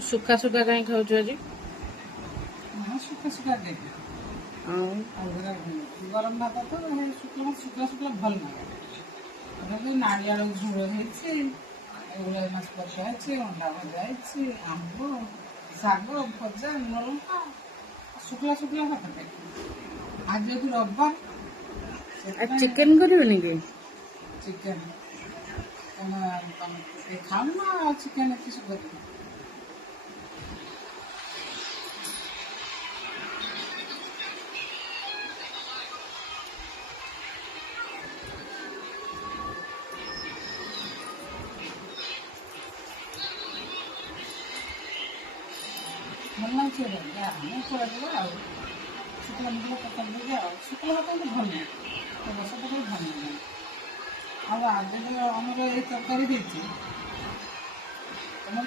सुखा सुखा कहीं खाऊ आज हाँ शुक्ला शुक्ला देवी गरम भात तो शुक्ला शुक्ला शुक्ला भल लगे नारियल झोल होगुड़ा माछ पचा अंडा भजा आंब शाग भजा लुण लंका शुक्ला शुक्ला भात आज जेहतु रविवार चिकेन करबेनि कि चिकेन खाऊ ना चिकेन एत सुख ଭଲ ଲାଗୁଛି ଆମେ ଖୋଲାଯିବା ଆଉ ଶୁଖିଲା ମୁଖିଲା ପକାଇ ଦେବି ଆଉ ଶୁଖିଲା ଭାତ ଭଲ ନାହିଁ ବର୍ଷା ପକାଇ ଭଲ ନାହିଁ ଆଉ ଆଜି ଆମର ଏଇ ତରକାରୀ ଦେଇଛି ତମର